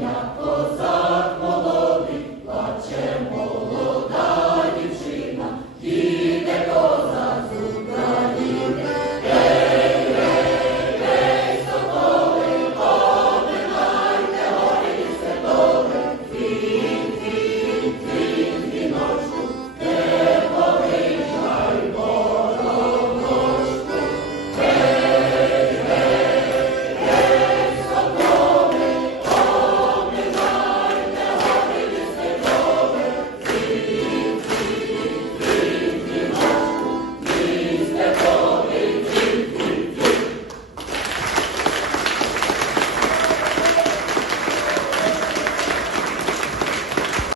Lord,